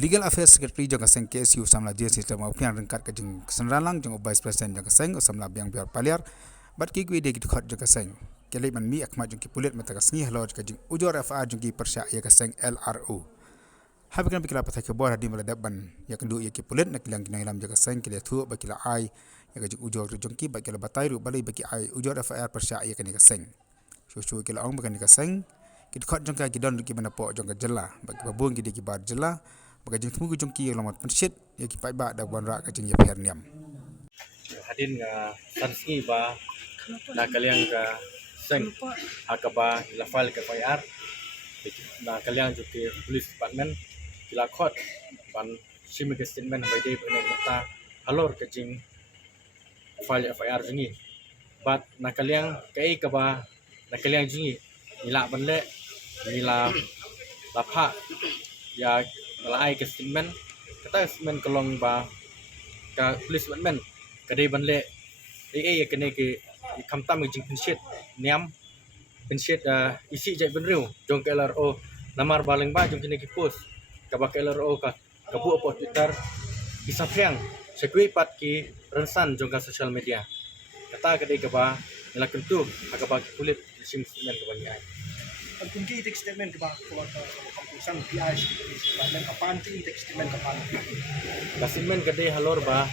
Legal Affairs Secretary jang kaseng KSU samla je sistem opian rengkat ke jeng senralang jeng Vice President jang kaseng samla biang biar paliar bat ki gwe de ki khot jang kaseng kele man mi akma jeng ki pulit mata kasngi haloj ke jeng ujor FA jeng ki persya ya kaseng LRO habikan bikila patha ke bor hadi mala dabban ya kendu ya ki pulit nak kilang kinailam jang kaseng kele thu bakila ai ya ke jeng ujor jeng ki bakila batai ru balai baki ai ujor FA persya ya kani kaseng shu kila ong bakani kaseng ki khot jeng ka ki don ki manapo jeng ka jela baki babung ki de ki bar jela bagi jeng temu jeng ki lamat pensit ya ki pai ba da wan ra ka jeng ya perniam hadin nga sanski ba na kaliang ka seng hakaba ila file ka FIR na kaliang jo ke police department ila khot ban simi ke statement by day pene mata halor ka jeng file FIR jingi bat na kaliang kai ka ba na kaliang jingi ila banle ila lapha ya malai ke statement kata statement kolong ba ka police department kadai banle ya kene ke kamtam jing pensit niam pensit isi jai benriu jong ke LRO namar baleng ba jong kene ki post ka ba ke LRO ka bu po Twitter isafriang sekui pat ki rensan jong ka social media kata kadai ka ba nila kentu ka ba ki kulit sim statement ka ba Ang kundi itik statement ka ba ko ka kampusan PI statement ka panti itik statement ka panti kasimen kadai halor ba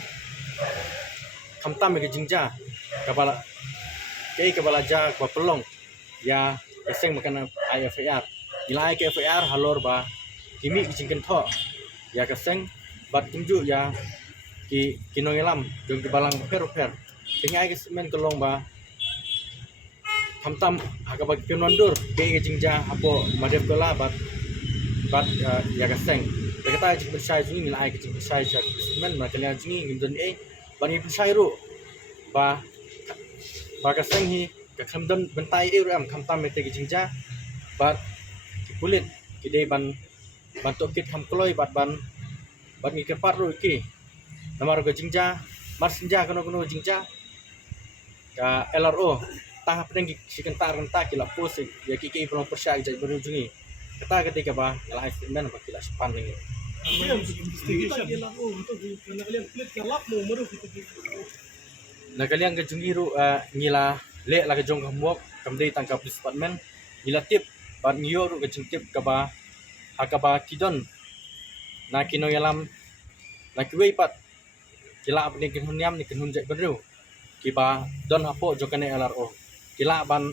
kamtam ke jingja kabala kei kabala ja kwa pelong ya eseng makan IFAR ila ke FAR halor ba kimi jingken tho ya kaseng bat kinju ya ki kinoilam jong ke balang per tingai ke semen kelong ba kamtam hakaba kinondur kei jingja apo madep kala bat ya kaseng kata jing persai jing ila ke jing persai ja semen makan jing ngindon bani persai ru ba kaseng hi ka khamdan bentai ram khamtam mete ki jingja bat ki kulit ki dei ban tok kit kham kloi bat ngi kepat ru ki namar go jingja mar sinja kono jingja ka LRO tah pedeng ki kentar ki la pos ya ki pro persya jai baru jungi kata ketika ba la statement ba kila sepan ni na kaliang ke jungi ru ngila le la ke jong hamok kamdei tangkap police department ngila tip ban ngiyo ru ke tip ka ba hakaba kidon na kino yalam na kiwei pat kila apni kin hunyam ni kin hunjai benru ki ba don hapo jokane LRO kila ban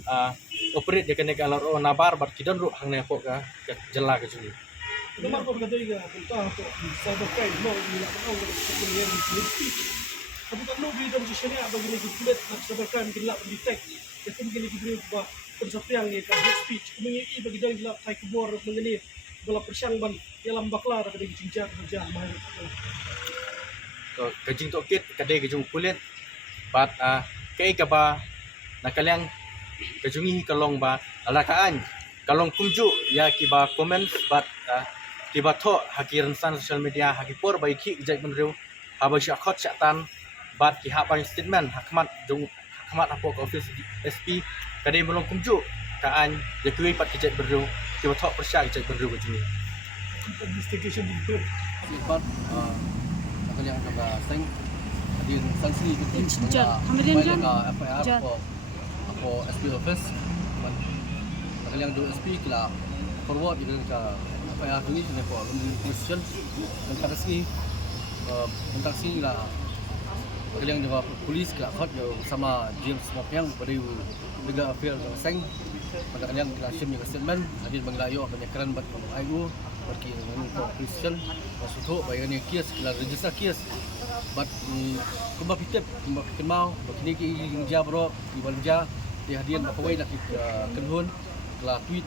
operate jokane LRO nabar bat kidon ru hang ne hapo ka jela ke jungi Nomor ko kadoi ga punta ko cyber crime no ila ko ang kulian ni Kamu tak lu di dalam sosial media bagi lagi kulit nak sebarkan gelap detect. Itu mungkin lagi beri bah pensapiang ni kan hate speech. Mengi bagi dah gelap tai kubur mengenai gelap persiang ban dalam baklar ada di cincang kerja mahal. So kajing tokit kadai kajung kulit bat kai ka ba nakaliang kajungi kalong ba alakaan kalong kunju ya ki ba comment bat ki ba tho hakiran san social media hakipor bai ki jai menru aba syakot syatan bat ki hapan statement hakmat jung hakmat apo office SP kadai melong kunju kaan ya kui pat ki jai menru ki ba tho persya jai menru kajungi Investigation itu. Sifat yang kata seng hadir sanksi itu Kemudian FIR apa SP office yang do SP kila forward dengan ke FIR ini sebenarnya for question dan kata sih tentang sih lah yang juga polis kila khot sama James Mopiang pada legal affair seng pada yang kila sim juga statement hadir banglayo banyak keren buat IU bagi untuk Christian masuk bayan yang kias kila register kias but kumba pitep kumba mau begini ki ja bro di balja di hadian bakawai nak kenhun kala tweet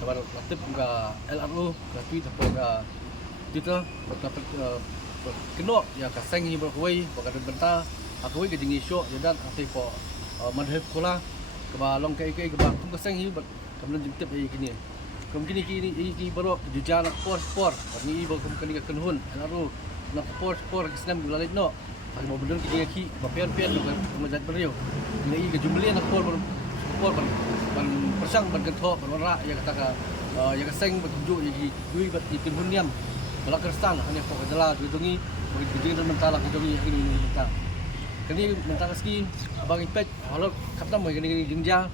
kabar tip ke LRO ke tweet apa Twitter bakal keno ya ka seng ni bakawai bakal benta bakawai ke jingi show dan aktif po madhep kola ke balong ke ba tung ke seng ni kemudian tip ini kini ki baru jujan sport ni ibu kini kenhun LRO nak sport Islam bulan no hari mau benar ki bapian dengan kemajat beliau ini ke jumlah nak sport ban persang ban kentok ban ora ya kata ya keseng ban tunjuk ya dui bat kenhun niam Wala Kristan hanya po kadala dudungi bagi kejing dan mentala kejungi hari ini mentala. Kani mentala ski abang ipet halor kapta mo kani jingja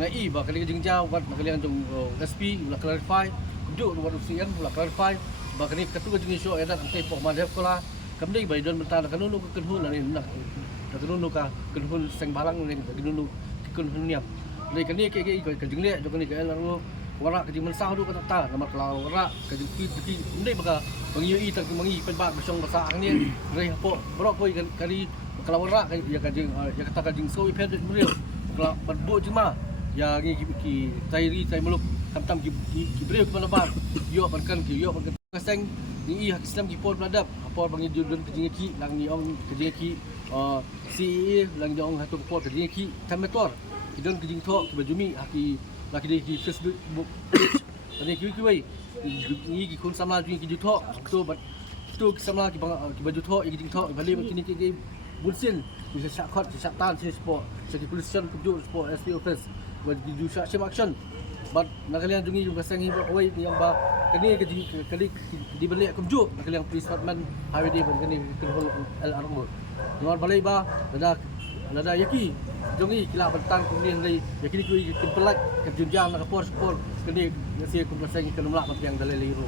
ngai ba kani jingja wat nakalian jong SP ulah clarify juk luar usian ulah clarify ba kani ketua jengi show edan angkai po madhep kola kamdei bai don mentala kanunu ke kenhun ni nak kanunu ka kenhun seng balang ni kanunu kenhun niam. Dari kani ke kejing le jong kani ke lalu warak kejing mensah du kata ta nama kalau warak kejing pi ndai baka bangi tak mangi penbak besong basa angni rei po brok koi kali kalau warak ya kejing ya kata kejing so ipet beliau kalau berbu cuma ya ki tairi tai meluk tam ki beliau kepala bar yo pankan ki yo pankan kaseng ni hak Islam ki pol beladap apa bangi judun kejing ki lang ni ong kejing ki CE lang jong hatu pol kejing ki tametor kidon kejing thok ki bajumi haki laki di Facebook page ani kiwi ni ki kun samla ki jutho to samla ki baju tho ki jutho bali kini ki bunsin bisa syakot syaktan sport segi polisian kudu sport SP office buat di syak action but nakalian jungi juga sangi berkoi yang ba kini kali di balik kumju nakalian police department highway di kini kenhol al-armur luar balai ba ada yaki jongi kila bentang kemudian dari yaki kui tempelat kejunjang nak sport kini nasi kumlaseng kenumlak yang dalai liru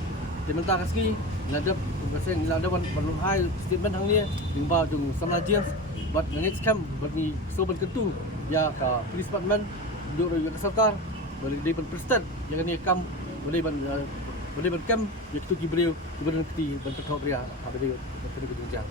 dimentang ski nada kumlaseng nada ban hai statement hang ni nimba jung samla james but next camp but ni so ban kentu ya ka police department duk dari kesarkar boleh di ban president yang ni kam boleh ban camp ya tu ki beliau ki ban petok dia apa dia kejunjang